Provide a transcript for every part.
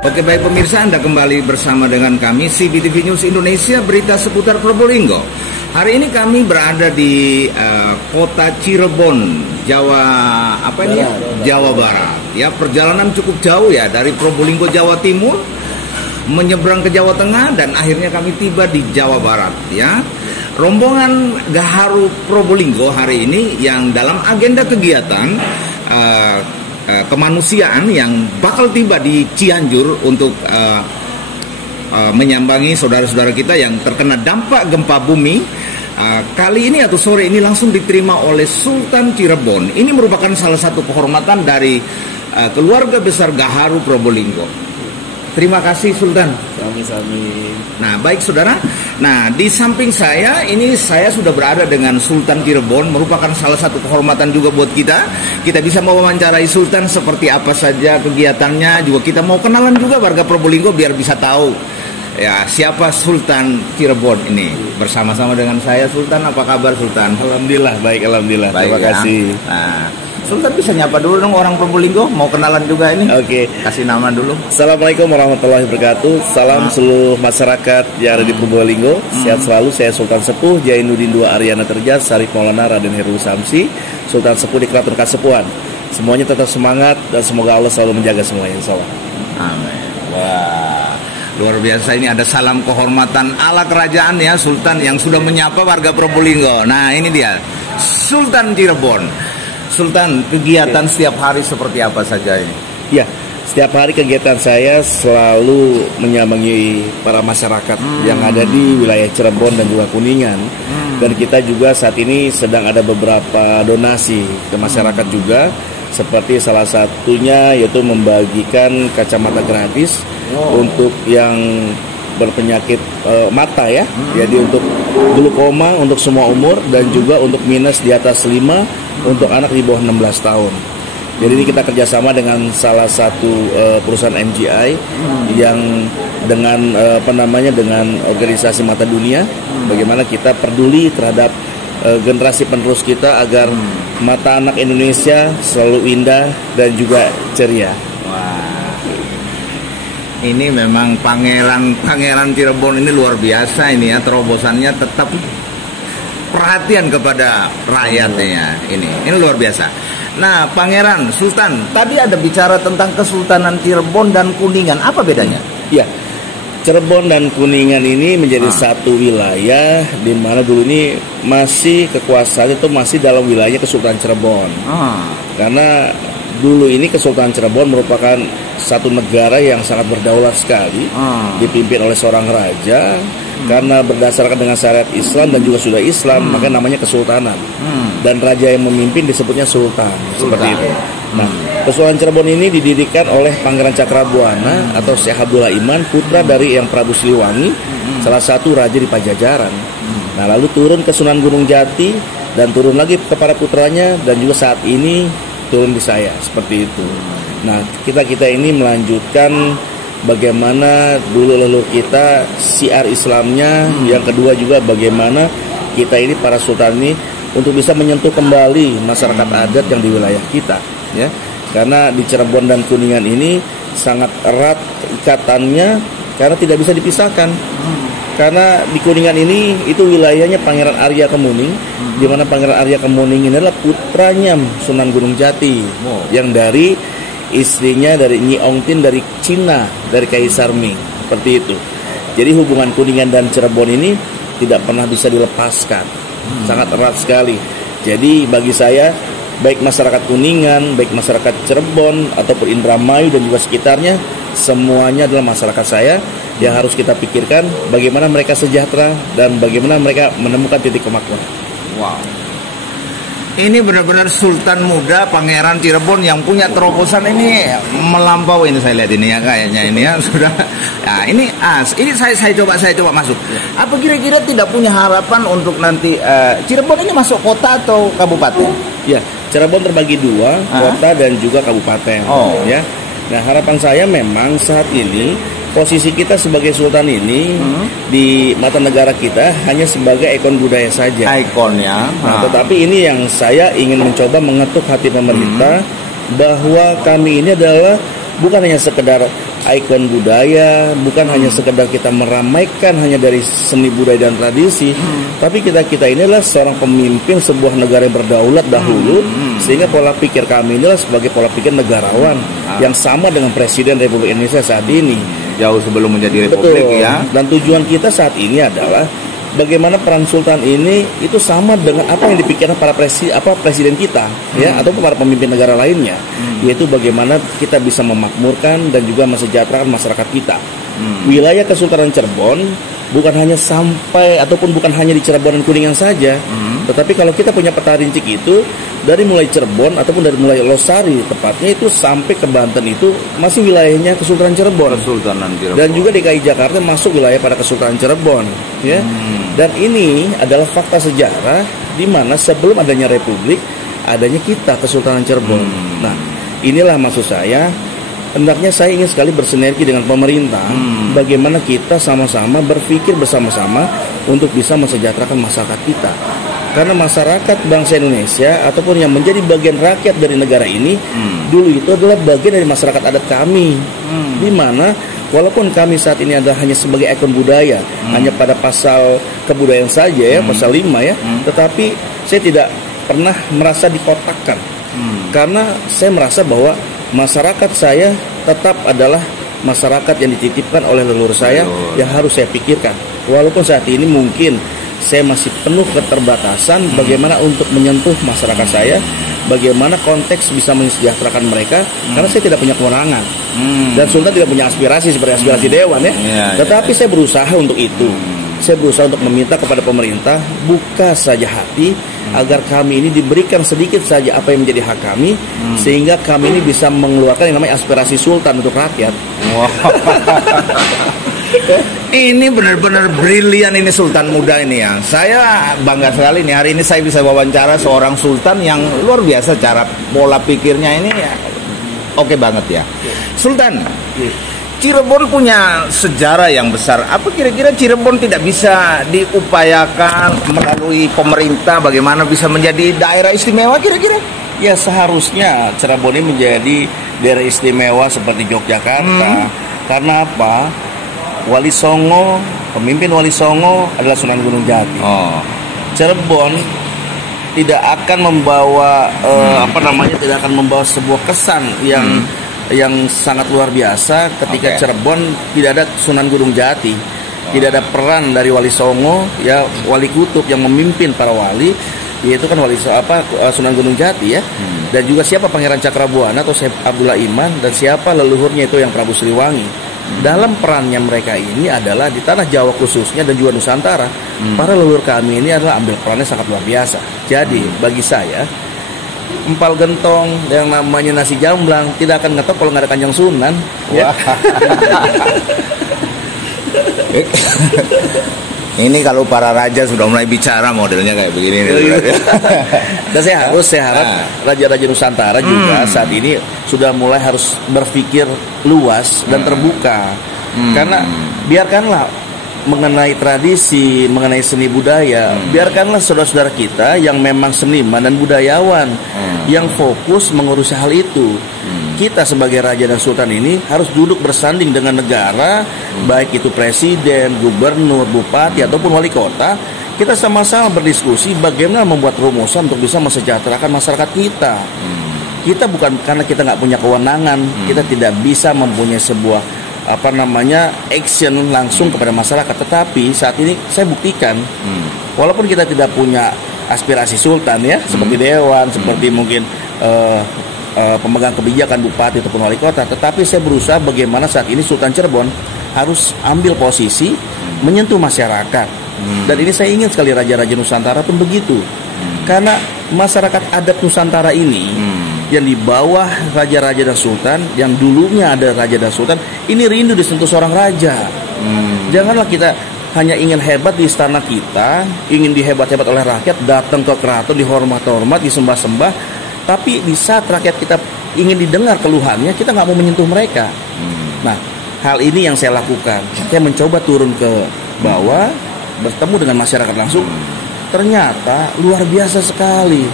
Oke, baik pemirsa, Anda kembali bersama dengan kami CBTV News Indonesia, berita seputar Probolinggo. Hari ini kami berada di kota Cirebon, Jawa Barat. Ya, perjalanan cukup jauh ya, dari Probolinggo Jawa Timur menyeberang ke Jawa Tengah dan akhirnya kami tiba di Jawa Barat ya. Rombongan Gaharu Probolinggo hari ini yang dalam agenda kegiatan kemanusiaan yang bakal tiba di Cianjur untuk menyambangi saudara-saudara kita yang terkena dampak gempa bumi. Kali ini atau sore ini langsung diterima oleh Sultan Cirebon. Ini merupakan salah satu kehormatan dari keluarga besar Gaharu Probolinggo. Terima kasih Sultan. Sami-sami. Nah, baik saudara. Nah, di samping saya ini saya sudah berada dengan Sultan Cirebon, merupakan salah satu kehormatan juga buat kita. Kita bisa mewawancarai Sultan seperti apa saja kegiatannya. Juga kita mau kenalan juga warga Probolinggo biar bisa tahu ya siapa Sultan Cirebon ini. Bersama-sama dengan saya Sultan. Apa kabar Sultan? Alhamdulillah, baik alhamdulillah. Baik, terima kasih. Nah, Sultan bisa nyapa dulu dong orang Probolinggo, mau kenalan juga ini. Oke. Kasih nama dulu. Assalamualaikum warahmatullahi wabarakatuh. Salam seluruh masyarakat yang ada di Probolinggo. Sehat selalu. Saya Sultan Sepuh Jainuddin II Aryana Terjas Sarif Maulana Raden Heru Samsi, Sultan Sepuh di Keraton Kasepuhan. Semuanya tetap semangat dan semoga Allah selalu menjaga semuanya, insyaallah. Amin. Wah, luar biasa, ini ada salam kehormatan ala kerajaan ya Sultan yang sudah menyapa warga Probolinggo. Nah, ini dia Sultan Cirebon. Sultan, kegiatan setiap hari seperti apa saja ini? Ya, setiap hari kegiatan saya selalu menyambangi para masyarakat yang ada di wilayah Cirebon dan juga Kuningan. Dan kita juga saat ini sedang ada beberapa donasi ke masyarakat juga. Seperti salah satunya yaitu membagikan kacamata gratis untuk yang berpenyakit mata ya. Jadi untuk glaukoma untuk semua umur dan juga untuk minus di atas 5 untuk anak di bawah 16 tahun. Jadi ini kita kerjasama dengan salah satu perusahaan MGI yang dengan dengan organisasi mata dunia. Bagaimana kita peduli terhadap generasi penerus kita agar mata anak Indonesia selalu indah dan juga ceria. Wah, ini memang pangeran Cirebon ini luar biasa ini ya, terobosannya tetap perhatian kepada rakyatnya ini luar biasa. Nah, Pangeran Sultan tadi ada bicara tentang Kesultanan Cirebon dan Kuningan, apa bedanya? Ya, Cirebon dan Kuningan ini menjadi satu wilayah di mana dulu ini masih kekuasaan itu masih dalam wilayah Kesultanan Cirebon. Karena dulu ini Kesultanan Cirebon merupakan satu negara yang sangat berdaulat sekali, dipimpin oleh seorang raja. Karena berdasarkan dengan syariat Islam dan juga sudah Islam, maka namanya kesultanan. Dan raja yang memimpin disebutnya sultan. Seperti itu. Nah, Kesultanan Cirebon ini didirikan oleh Pangeran Cakrabuana atau Syekh Abdullah Iman, putra dari yang Prabu Siliwangi, salah satu raja di Pajajaran. Nah, lalu turun ke Sunan Gunung Jati dan turun lagi kepada putranya dan juga saat ini turun di saya, seperti itu. Nah, kita ini melanjutkan bagaimana dulu leluhur kita syiar Islamnya, yang kedua juga bagaimana kita ini para sultan ini untuk bisa menyentuh kembali masyarakat adat yang di wilayah kita ya. Karena di Cirebon dan Kuningan ini sangat erat ikatannya karena tidak bisa dipisahkan. Karena di Kuningan ini itu wilayahnya Pangeran Arya Kemuning, di mana Pangeran Arya Kemuning ini adalah putranya Sunan Gunung Jati yang dari istrinya dari Nyi Ongtin dari Cina, dari Kaisar Ming, seperti itu. Jadi hubungan Kuningan dan Cirebon ini tidak pernah bisa dilepaskan, sangat erat sekali. Jadi bagi saya, baik masyarakat Kuningan, baik masyarakat Cirebon ataupun Indramayu dan juga sekitarnya, semuanya adalah masyarakat saya yang harus kita pikirkan bagaimana mereka sejahtera dan bagaimana mereka menemukan titik kemakmuran. Wow. Ini benar-benar Sultan muda Pangeran Cirebon yang punya terobosan ini melampaui ini, saya lihat ini ya kayaknya ini ya sudah. Ya, ini saya coba masuk. Apa kira-kira tidak punya harapan untuk nanti Cirebon ini masuk kota atau kabupaten? Ya, Cirebon terbagi dua, kota dan juga kabupaten. Ya. Nah, harapan saya memang saat ini posisi kita sebagai sultan ini di mata negara kita hanya sebagai ikon budaya saja. Ikon ya. Nah, tetapi ini yang saya ingin mencoba mengetuk hati pemerintah bahwa kami ini adalah bukan hanya sekedar ikon budaya, bukan hanya sekedar kita meramaikan hanya dari seni budaya dan tradisi, tapi kita ini adalah seorang pemimpin sebuah negara yang berdaulat dahulu, sehingga pola pikir kami inilah sebagai pola pikir negarawan yang sama dengan Presiden Republik Indonesia saat ini. Jauh sebelum menjadi republik. Betul. Ya. Dan tujuan kita saat ini adalah bagaimana peran Sultan ini itu sama dengan apa yang dipikirkan para presiden kita, ya, ataupun para pemimpin negara lainnya, yaitu bagaimana kita bisa memakmurkan dan juga mesejahterakan masyarakat kita. Wilayah Kesultanan Cirebon bukan hanya sampai ataupun bukan hanya di Cirebon dan Kuningan saja, tetapi kalau kita punya peta rincik itu dari mulai Cirebon ataupun dari mulai Losari tepatnya itu sampai ke Banten itu masih wilayahnya Kesultanan Cirebon. Dan juga DKI Jakarta masuk wilayah pada Kesultanan Cirebon, ya. Dan ini adalah fakta sejarah di mana sebelum adanya republik adanya kita Kesultanan Cirebon. Nah, inilah maksud saya. Hendaknya saya ingin sekali bersinergi dengan pemerintah, bagaimana kita sama-sama berpikir bersama-sama untuk bisa mesejahterakan masyarakat kita. Karena masyarakat bangsa Indonesia ataupun yang menjadi bagian rakyat dari negara ini, dulu itu adalah bagian dari masyarakat adat kami, di mana walaupun kami saat ini adalah hanya sebagai ikon budaya, hanya pada pasal kebudayaan saja, ya, pasal 5 ya, tetapi saya tidak pernah merasa dikotakkan, karena saya merasa bahwa masyarakat saya tetap adalah masyarakat yang dititipkan oleh leluhur saya yang harus saya pikirkan. Walaupun saat ini mungkin saya masih penuh keterbatasan bagaimana untuk menyentuh masyarakat saya, bagaimana konteks bisa mensejahterakan mereka, karena saya tidak punya kewenangan. Dan Sultan tidak punya aspirasi seperti aspirasi dewan, ya. Tetapi saya berusaha untuk itu. Saya berusaha untuk meminta kepada pemerintah buka saja hati agar kami ini diberikan sedikit saja apa yang menjadi hak kami, sehingga kami ini bisa mengeluarkan yang namanya aspirasi Sultan untuk rakyat. Ini benar-benar brilian ini Sultan muda ini ya. Saya bangga sekali nih hari ini saya bisa wawancara seorang Sultan yang luar biasa, cara pola pikirnya ini ya, oke banget ya. Sultan, Cirebon punya sejarah yang besar. Apa kira-kira Cirebon tidak bisa diupayakan melalui pemerintah bagaimana bisa menjadi daerah istimewa kira-kira? Ya, seharusnya Cirebon ini menjadi daerah istimewa seperti Yogyakarta. Karena apa? Wali Songo, pemimpin Wali Songo adalah Sunan Gunung Jati. Cirebon tidak akan membawa tidak akan membawa sebuah kesan yang sangat luar biasa ketika Cirebon tidak ada Sunan Gunung Jati, tidak ada peran dari Wali Songo, ya, Wali Kutub yang memimpin para wali, yaitu kan Sunan Gunung Jati, ya. Dan juga siapa Pangeran Cakrabuana atau Syekh Abdullah Iman, dan siapa leluhurnya itu yang Prabu Siliwangi. Dalam perannya mereka ini adalah di tanah Jawa khususnya dan juga Nusantara, para leluhur kami ini adalah ambil perannya sangat luar biasa. Jadi bagi saya, empal gentong yang namanya nasi jamblang tidak akan ngetop kalau nggak ada Kanjeng Sunan. Ya. Ini kalau para raja sudah mulai bicara modelnya kayak begini. Dan saya harap raja-raja Nusantara juga saat ini sudah mulai harus berpikir luas dan terbuka. Karena biarkanlah mengenai tradisi, mengenai seni budaya, biarkanlah saudara-saudara kita yang memang seniman dan budayawan yang fokus mengurusi hal itu. Kita sebagai raja dan sultan ini harus duduk bersanding dengan negara, baik itu presiden, gubernur, bupati ataupun wali kota. Kita sama-sama berdiskusi bagaimana membuat rumusan untuk bisa mesejahterakan masyarakat kita. Kita bukan karena kita nggak punya kewenangan, kita tidak bisa mempunyai sebuah action langsung kepada masyarakat. Tetapi saat ini saya buktikan, walaupun kita tidak punya aspirasi sultan, ya, seperti dewan, seperti mungkin pemegang kebijakan bupati ataupun wali kota, tetapi saya berusaha bagaimana saat ini Sultan Cirebon harus ambil posisi menyentuh masyarakat. Dan ini saya ingin sekali raja-raja Nusantara pun begitu. Karena masyarakat adat Nusantara ini yang di bawah raja-raja dan sultan, yang dulunya ada raja dan sultan, ini rindu disentuh seorang raja. Janganlah kita hanya ingin hebat di istana kita, ingin dihebat-hebat oleh rakyat, datang ke keraton dihormat-hormat, disembah-sembah, tapi di saat rakyat kita ingin didengar keluhannya, kita nggak mau menyentuh mereka. Nah, hal ini yang saya lakukan. Saya mencoba turun ke bawah, bertemu dengan masyarakat langsung. Ternyata luar biasa sekali.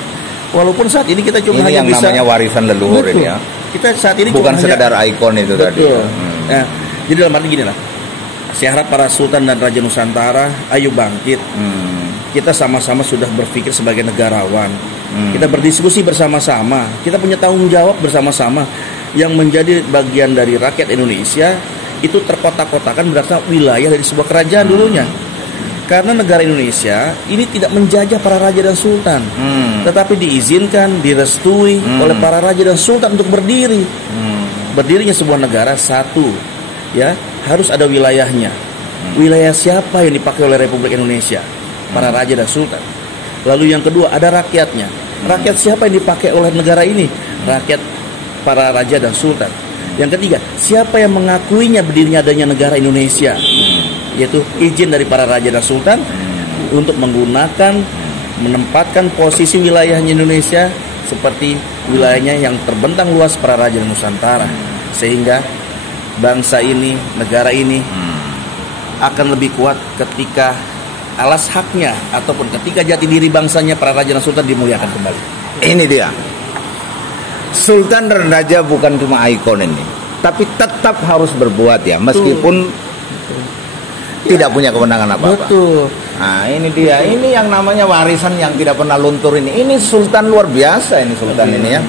Walaupun saat ini kita cuma ini hanya yang bisa, namanya warisan leluhur ini, ya. Kita saat ini bukan sekadar ikon itu tadi. Jadi dalam arti gini lah, saya harap para sultan dan raja Nusantara, ayo bangkit. Kita sama-sama sudah berpikir sebagai negarawan. Kita berdiskusi bersama-sama. Kita punya tanggung jawab bersama-sama. Yang menjadi bagian dari rakyat Indonesia itu terkotak-kotakan berdasarkan wilayah dari sebuah kerajaan dulunya. Karena negara Indonesia ini tidak menjajah para raja dan sultan, tetapi diizinkan, direstui oleh para raja dan sultan untuk berdiri. Berdirinya sebuah negara satu, ya harus ada wilayahnya. Wilayah siapa yang dipakai oleh Republik Indonesia? Para raja dan sultan. Lalu yang kedua ada rakyatnya. Rakyat siapa yang dipakai oleh negara ini? Rakyat para raja dan sultan. Yang ketiga, siapa yang mengakuinya berdirinya adanya negara Indonesia? Yaitu izin dari para raja dan sultan untuk menggunakan, menempatkan posisi wilayahnya Indonesia seperti wilayahnya yang terbentang luas para raja dan Nusantara, sehingga bangsa ini, negara ini akan lebih kuat ketika alas haknya ataupun ketika jati diri bangsanya para raja dan sultan dimuliakan kembali. Ini dia. Sultan dan raja bukan cuma ikon ini, tapi tetap harus berbuat ya, meskipun tidak punya kewenangan apa-apa. Betul. Nah ini dia, ini yang namanya warisan yang tidak pernah luntur ini. Ini sultan luar biasa ini sultan ini ya.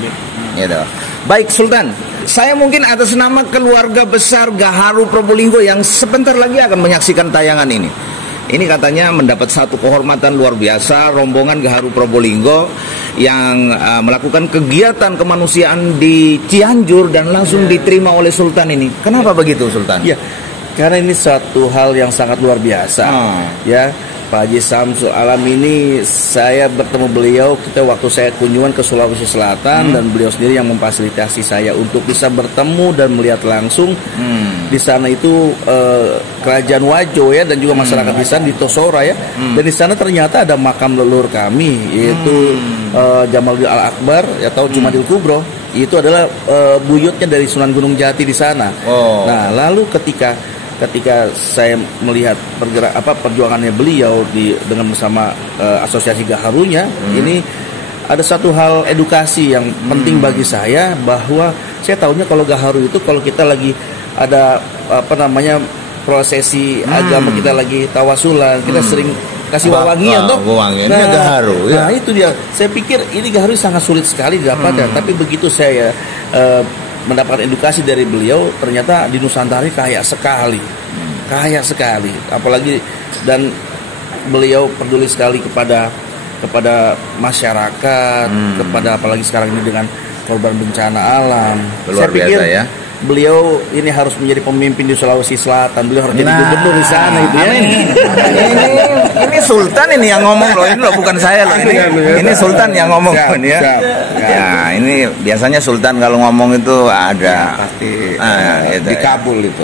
Gitu. Baik Sultan, saya mungkin atas nama keluarga besar Gaharu Probolinggo yang sebentar lagi akan menyaksikan tayangan ini. Ini katanya mendapat satu kehormatan luar biasa, rombongan Gaharu Probolinggo yang melakukan kegiatan kemanusiaan di Cianjur dan langsung diterima oleh Sultan ini. Kenapa begitu Sultan? Ya, karena ini suatu hal yang sangat luar biasa. Ya, Pak Haji Samsul Alam ini saya bertemu beliau waktu saya kunjungan ke Sulawesi Selatan dan beliau sendiri yang memfasilitasi saya untuk bisa bertemu dan melihat langsung. Di sana itu kerajaan Wajo ya, dan juga masyarakat di sana di Tosora ya. Dan di sana ternyata ada makam leluhur kami, yaitu Jamaluddin Al-Akbar atau Jumadil Kubro. Itu adalah buyutnya dari Sunan Gunung Jati di sana. Nah, lalu ketika saya melihat perjuangannya beliau dengan bersama asosiasi Gaharunya, ini ada satu hal edukasi yang penting bagi saya, bahwa saya tahunya kalau Gaharu itu kalau kita lagi ada prosesi agama, kita lagi tawasulan, kita sering kasih wawangian toh. Nah, Gaharu ya. Nah, itu dia. Saya pikir ini Gaharu sangat sulit sekali didapatkan, tapi begitu saya mendapatkan edukasi dari beliau, ternyata di Nusantara kaya sekali. Kaya sekali. Apalagi dan beliau peduli sekali kepada masyarakat, kepada apalagi sekarang ini dengan korban bencana alam. Luar biasa pikir, ya. Beliau ini harus menjadi pemimpin di Sulawesi Selatan. Beliau harus jadi gubernur di sana itu ya. Ini Sultan ini yang ngomong loh, ini loh bukan saya loh ini. Ini Sultan yang ngomong ya. Ya, ini biasanya Sultan kalau ngomong itu ada pasti dikabul itu.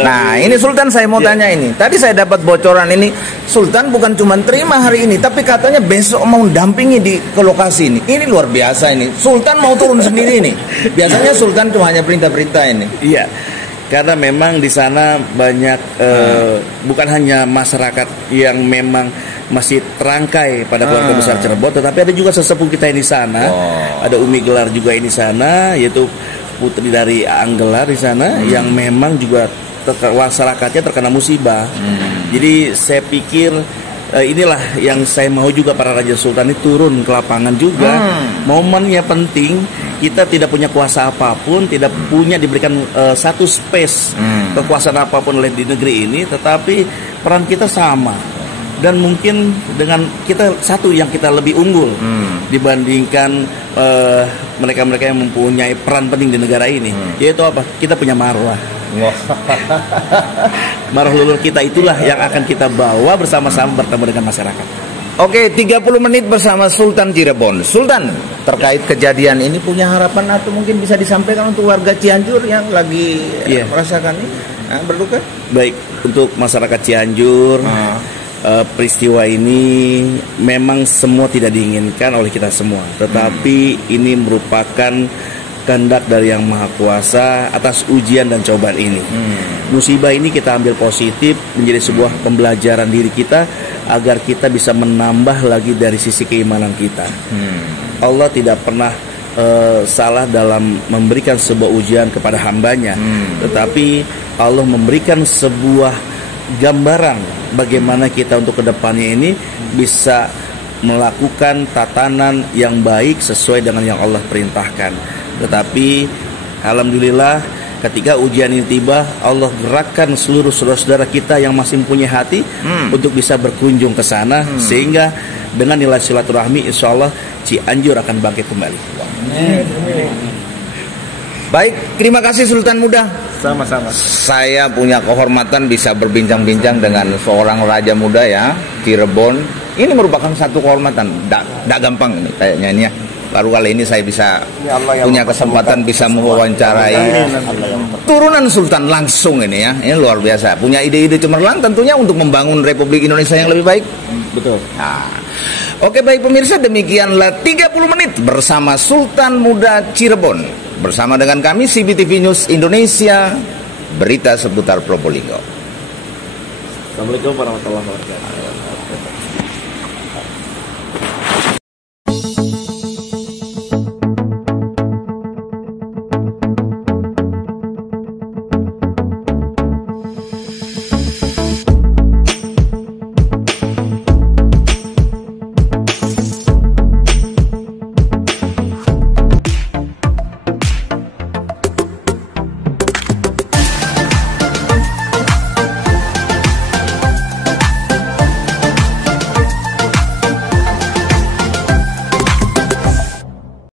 Nah, ini Sultan saya mau tanya ini. Tadi saya dapat bocoran ini, Sultan bukan cuma terima hari ini, tapi katanya besok mau dampingi ke lokasi ini. Ini luar biasa ini. Sultan mau turun sendiri nih. Biasanya Sultan cuma hanya perintah-perintah ini. Iya. Karena memang di sana banyak bukan hanya masyarakat yang memang masih terangkai pada keluarga besar Cirebon, tetapi ada juga sesepuh kita yang di sana. Ada Umi Gelar juga yang di sana, yaitu putri dari Anggelar di sana, yang memang juga masyarakatnya terkena musibah. Jadi saya pikir inilah yang saya mau juga para Raja Sultan ini turun ke lapangan juga. Momennya penting, kita tidak punya kuasa apapun, tidak punya diberikan satu space kekuasaan apapun oleh di negeri ini, tetapi peran kita sama. Dan mungkin dengan kita satu yang kita lebih unggul dibandingkan mereka-mereka yang mempunyai peran penting di negara ini, yaitu apa? Kita punya marwah. Marwah leluhur kita itulah yang akan kita bawa bersama-sama bertemu dengan masyarakat. Oke, 30 menit bersama Sultan Cirebon. Sultan, terkait kejadian ini punya harapan atau mungkin bisa disampaikan untuk warga Cianjur yang lagi merasakan ini berduka? Baik, untuk masyarakat Cianjur, peristiwa ini memang semua tidak diinginkan oleh kita semua, tetapi ini merupakan kehendak dari Yang Maha Kuasa atas ujian dan cobaan ini. Musibah ini kita ambil positif, menjadi sebuah pembelajaran diri kita agar kita bisa menambah lagi dari sisi keimanan kita. Allah tidak pernah salah dalam memberikan sebuah ujian kepada hambanya, tetapi Allah memberikan sebuah gambaran bagaimana kita untuk kedepannya ini bisa melakukan tatanan yang baik sesuai dengan yang Allah perintahkan. Tetapi alhamdulillah ketika ujian ini tiba, Allah gerakkan seluruh saudara-saudara kita yang masih mempunyai hati untuk bisa berkunjung ke sana, sehingga dengan nilai silaturahmi insya Allah Cianjur akan bangkit kembali. Baik, terima kasih Sultan Muda. Sama-sama. Saya punya kehormatan bisa berbincang-bincang dengan seorang raja muda ya, Cirebon. Ini merupakan satu kehormatan. Tidak gampang ini kayaknya ini ya. Baru kali ini saya bisa punya kesempatan bisa mewawancarai turunan Sultan langsung ini ya. Ini luar biasa. Punya ide-ide cemerlang tentunya untuk membangun Republik Indonesia yang lebih baik. Betul. Nah, oke baik pemirsa, demikianlah 30 menit bersama Sultan Muda Cirebon. Bersama dengan kami CBTV News Indonesia, berita seputar Probolinggo. Assalamualaikum warahmatullahi wabarakatuh.